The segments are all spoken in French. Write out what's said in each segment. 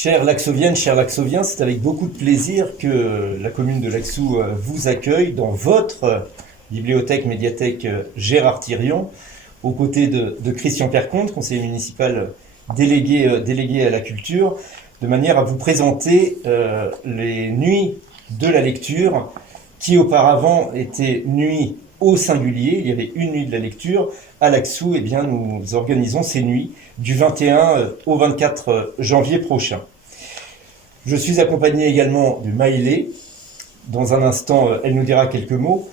Chers Laxoviennes, chers Laxoviens, c'est avec beaucoup de plaisir que la commune de Laxou vous accueille dans votre bibliothèque médiathèque Gérard Thirion, aux côtés de Christian Perconte, conseiller municipal délégué à la culture, de manière à vous présenter les nuits de la lecture qui auparavant étaient nuits au singulier. Il y avait une nuit de la lecture. À Laxou, eh bien, nous organisons ces nuits du 21 au 24 janvier prochain. Je suis accompagné également de Maïlé. Dans un instant, elle nous dira quelques mots.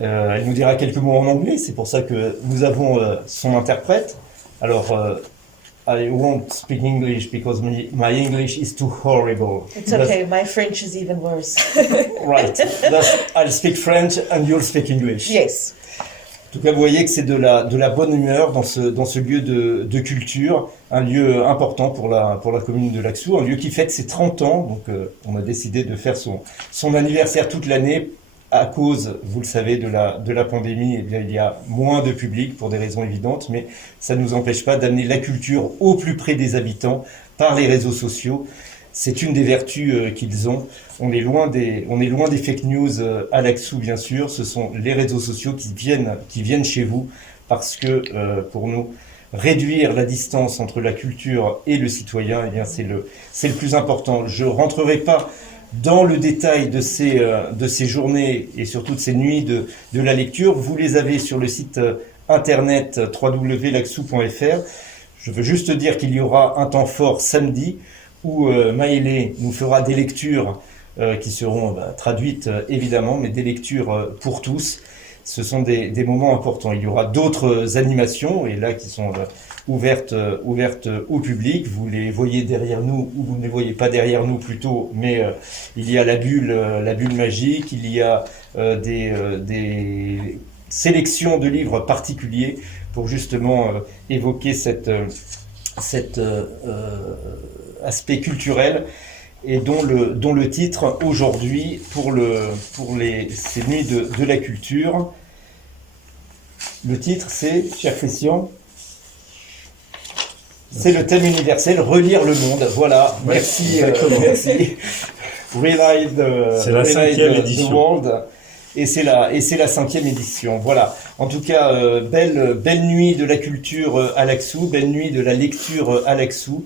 Elle nous dira quelques mots en anglais. C'est pour ça que nous avons son interprète. Alors, I won't speak English because my English is too horrible. It's okay, my French is even worse. Right. I'll speak French and you'll speak English. Yes. En tout cas, vous voyez que c'est de la bonne humeur dans ce lieu de culture, un lieu important pour la commune de Laxou, un lieu qui fête ses 30 ans. Donc, on a décidé de faire son anniversaire toute l'année à cause, vous le savez, de la pandémie. Eh bien, il y a moins de public pour des raisons évidentes, mais ça ne nous empêche pas d'amener la culture au plus près des habitants par les réseaux sociaux. C'est une des vertus qu'ils ont. On est loin des fake news à Laxou, bien sûr. Ce sont les réseaux sociaux qui viennent chez vous parce que pour nous, réduire la distance entre la culture et le citoyen, eh bien, c'est le plus important. Je rentrerai pas dans le détail de ces journées et surtout de ces nuits de la lecture. Vous les avez sur le site internet www.laxou.fr. Je veux juste dire qu'il y aura un temps fort samedi où Maëlé nous fera des lectures qui seront traduites évidemment, mais des lectures pour tous. Ce sont des moments importants. Il y aura d'autres animations, et là qui sont ouvertes au public. Vous les voyez derrière nous, ou vous ne les voyez pas derrière nous plutôt, mais il y a la bulle magique, il y a des sélections de livres particuliers pour justement évoquer cet aspect culturel, et dont le titre aujourd'hui pour ces nuits de la culture, le titre c'est, cher Christian, c'est le thème universel, relire le monde. Voilà, merci, merci. Relive c'est la 5e the édition. world. Et c'est la 5e édition. Voilà. En tout cas, belle nuit de la culture à Laxou, belle nuit de la lecture à Laxou.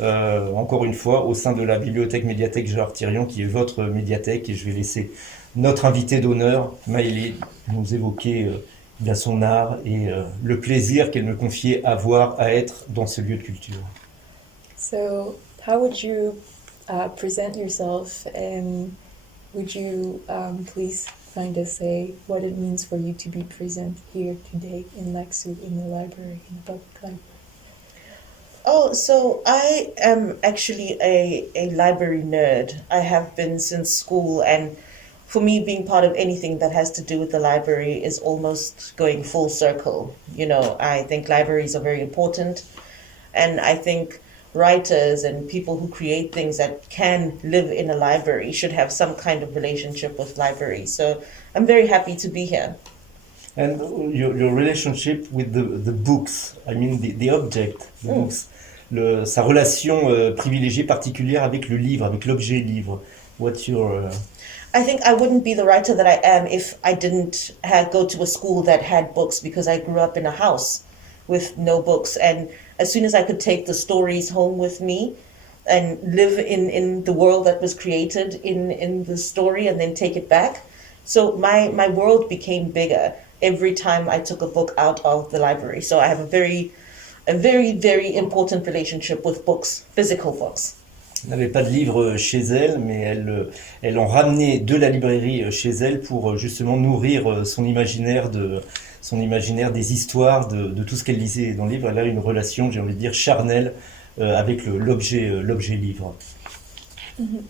Encore une fois, au sein de la bibliothèque médiathèque Gérard Thirion, qui est votre médiathèque, et je vais laisser notre invité d'honneur, Maëlé, nous évoquer bien son art et le plaisir qu'elle me confiait à être dans ce lieu de culture. So, how would you present yourself, and would you please kind of say what it means for you to be present here today in Laxou, in the library, in the public library? Oh, so I am actually a library nerd. I have been since school, and for me, being part of anything that has to do with the library is almost going full circle. You know, I think libraries are very important, and I think writers and people who create things that can live in a library should have some kind of relationship with libraries. So I'm very happy to be here. And your relationship with the books, I mean the object, the books, sa relation privilégiée, particulière avec le livre, avec l'objet livre. What's your... I think I wouldn't be the writer that I am if I didn't go to a school that had books, because I grew up in a house with no books. And as soon as I could take the stories home with me and live in the world that was created in the story and then take it back, so my world became bigger every time I took a book out of the library. So I have a very, very important relationship with books, physical books. Elle n'avait pas de livres chez elle, mais elle en ramenait de la librairie chez elle pour justement nourrir son imaginaire des histoires, de tout ce qu'elle lisait dans le livre. Elle a une relation, j'ai envie de dire, charnelle avec l'objet livre.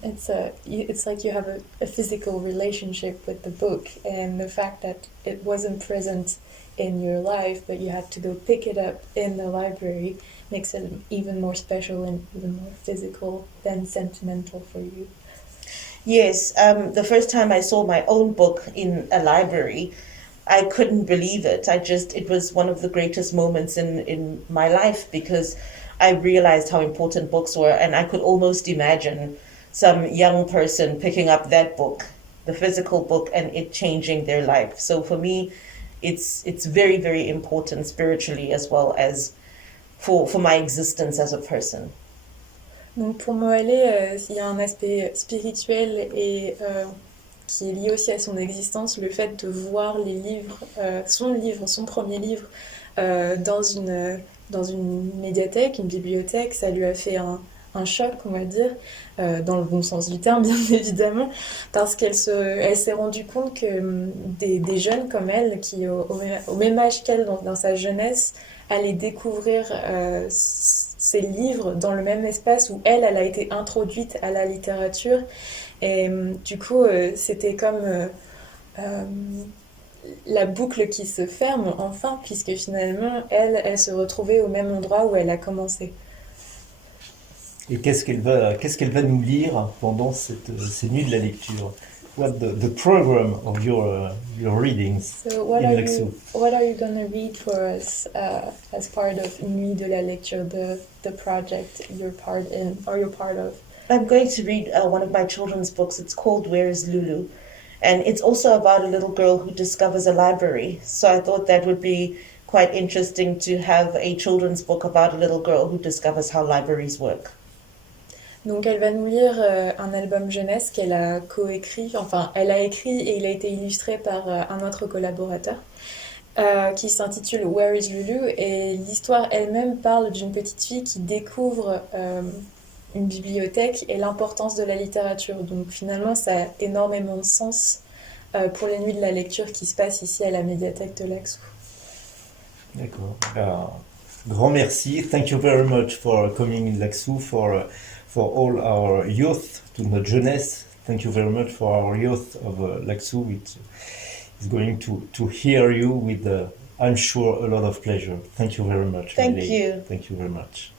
It's like you have a physical relationship with the book, and the fact that it wasn't present in your life, but you had to go pick it up in the library, makes it even more special and even more physical than sentimental for you. Yes, the first time I saw my own book in a library, I couldn't believe it. It was one of the greatest moments in my life, because I realized how important books were, and I could almost imagine some young person picking up that book, the physical book, and it changing their life. So for me, it's very, very important spiritually as well as for my existence as a person. Donc pour Moale, il y a un aspect spirituel et qui est lié aussi à son existence, le fait de voir les livres, son premier livre, dans une médiathèque, une bibliothèque, ça lui a fait un choc, on va dire, dans le bon sens du terme, bien évidemment, parce qu'elle s'est rendue compte que des jeunes comme elle, qui au même âge qu'elle dans sa jeunesse, allaient découvrir ces livres dans le même espace où elle a été introduite à la littérature. Et du coup, c'était comme la boucle qui se ferme enfin, puisque finalement, elle se retrouvait au même endroit où elle a commencé. Et qu'est-ce qu'elle va nous lire pendant ces nuits de la lecture? What the program of your readings So what in are Laxou? what are you gonna read for us as part of Nuit de la Lecture, the project you're part of? I'm going to read one of my children's books. It's called Where is Lulu? And it's also about a little girl who discovers a library. So I thought that would be quite interesting to have a children's book about a little girl who discovers how libraries work. Donc elle va nous lire un album jeunesse qu'elle a coécrit, enfin elle a écrit et il a été illustré par un autre collaborateur, qui s'intitule Where is Lulu, et l'histoire elle-même parle d'une petite fille qui découvre une bibliothèque et l'importance de la littérature. Donc finalement ça a énormément de sens pour les nuits de la lecture qui se passent ici à la médiathèque de Laxou. D'accord. Grand merci. Thank you very much for coming in Laxou, for all our youth, to notre jeunesse. Thank you very much for our youth of Laxou, which is going to hear you with, I'm sure, a lot of pleasure. Thank you very much. Thank Miley. you. Thank you very much.